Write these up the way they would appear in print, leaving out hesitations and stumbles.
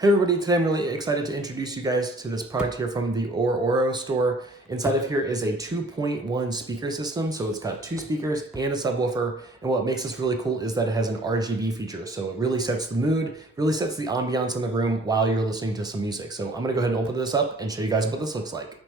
Hey everybody, today I'm really excited to introduce you guys to this product here from the OROW store. Inside of here is a 2.1 speaker system, so it's got 2 speakers and a subwoofer, and what makes this really cool is that it has an RGB feature, so it really sets the mood, really sets the ambiance in the room while you're listening to some music. So I'm gonna go ahead and open this up and show you guys what this looks like.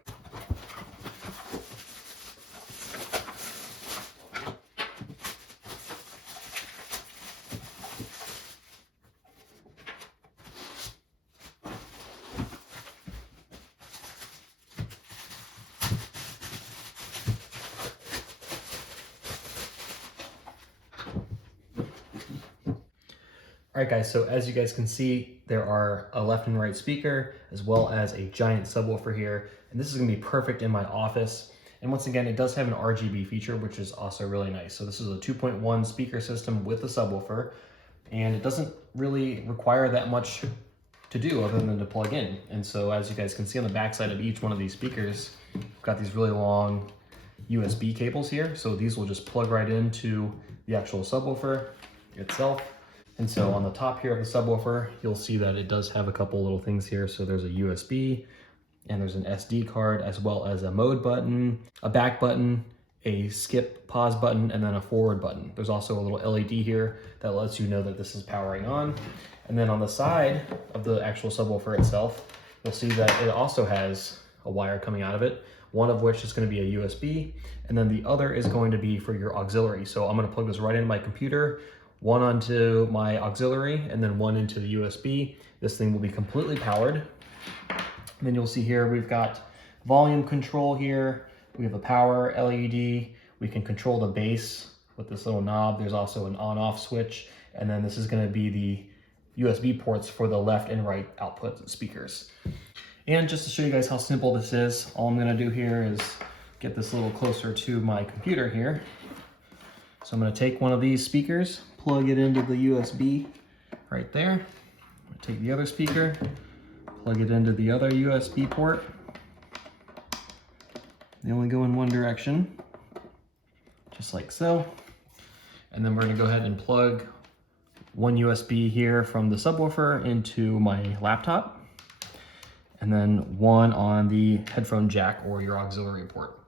All right guys, so as you guys can see, there are a left and right speaker as well as a giant subwoofer here. And this is gonna be perfect in my office. And once again, it does have an RGB feature, which is also really nice. So this is a 2.1 speaker system with a subwoofer, and it doesn't really require that much to do other than to plug in. And so as you guys can see on the backside of each one of these speakers, we've got these really long USB cables here. So these will just plug right into the actual subwoofer itself. And so on the top here of the subwoofer, you'll see that it does have a couple little things here. So there's a USB and there's an SD card, as well as a mode button, a back button, a skip pause button, and then a forward button. There's also a little LED here that lets you know that this is powering on. And then on the side of the actual subwoofer itself, you'll see that it also has a wire coming out of it, one of which is going to be a USB, and then the other is going to be for your auxiliary. So I'm going to plug this right into my computer, one onto my auxiliary, and then one into the USB. This thing will be completely powered. And then you'll see here, we've got volume control here. We have a power LED. We can control the bass with this little knob. There's also an on-off switch. And then this is gonna be the USB ports for the left and right output speakers. And just to show you guys how simple this is, all I'm gonna do here is get this a little closer to my computer here. So I'm gonna take one of these speakers, plug it into the USB right there. Take the other speaker, plug it into the other USB port. They only go in one direction, just like so. And then we're gonna go ahead and plug one USB here from the subwoofer into my laptop, and then one on the headphone jack or your auxiliary port.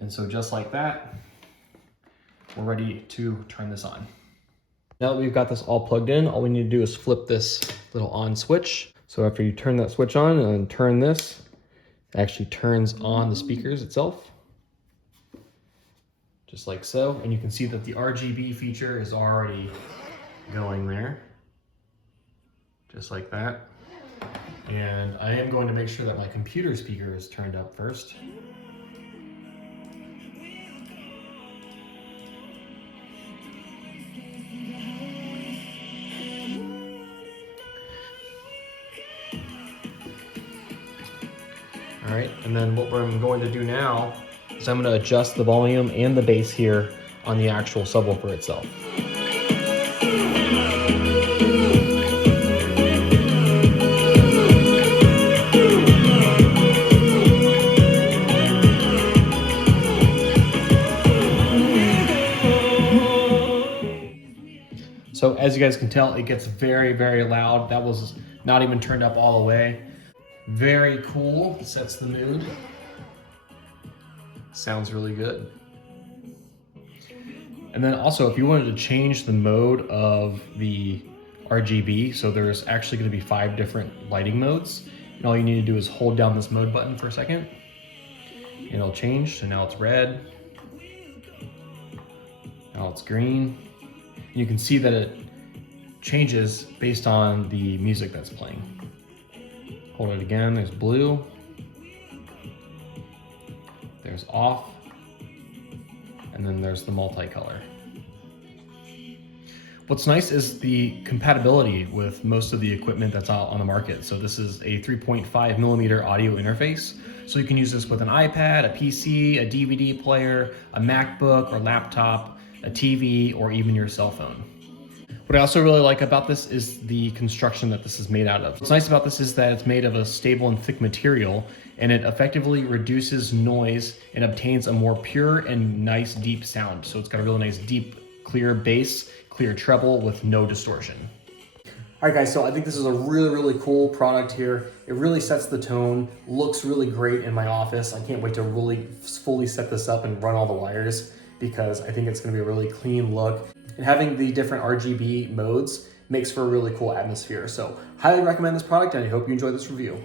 And so just like that, we're ready to turn this on. Now that we've got this all plugged in, all we need to do is flip this little on switch. So after you turn that switch on and turn this, it actually turns on the speakers itself, just like so. And you can see that the RGB feature is already going there, just like that. And I am going to make sure that my computer speaker is turned up first. All right, and then what I'm going to do now is I'm going to adjust the volume and the bass here on the actual subwoofer itself. So as you guys can tell, it gets very, very loud. That was not even turned up all the way. Very cool, sets the mood. Sounds really good. And then also, if you wanted to change the mode of the RGB, so there's actually gonna be 5 different lighting modes. And all you need to do is hold down this mode button for a second, and it'll change. So now it's red, now it's green. And you can see that it changes based on the music that's playing. Hold it again, there's blue, there's off, and then there's the multicolor. What's nice is the compatibility with most of the equipment that's out on the market. So this is a 3.5 millimeter audio interface. So you can use this with an iPad, a PC, a DVD player, a MacBook or laptop, a TV, or even your cell phone. What I also really like about this is the construction that this is made out of. What's nice about this is that it's made of a stable and thick material, and it effectively reduces noise and obtains a more pure and nice deep sound. So it's got a really nice deep, clear bass, clear treble with no distortion. All right, guys, so I think this is a really, really cool product here. It really sets the tone, looks really great in my office. I can't wait to really fully set this up and run all the wires because I think it's gonna be a really clean look. And having the different RGB modes makes for a really cool atmosphere. So highly recommend this product and I hope you enjoy this review.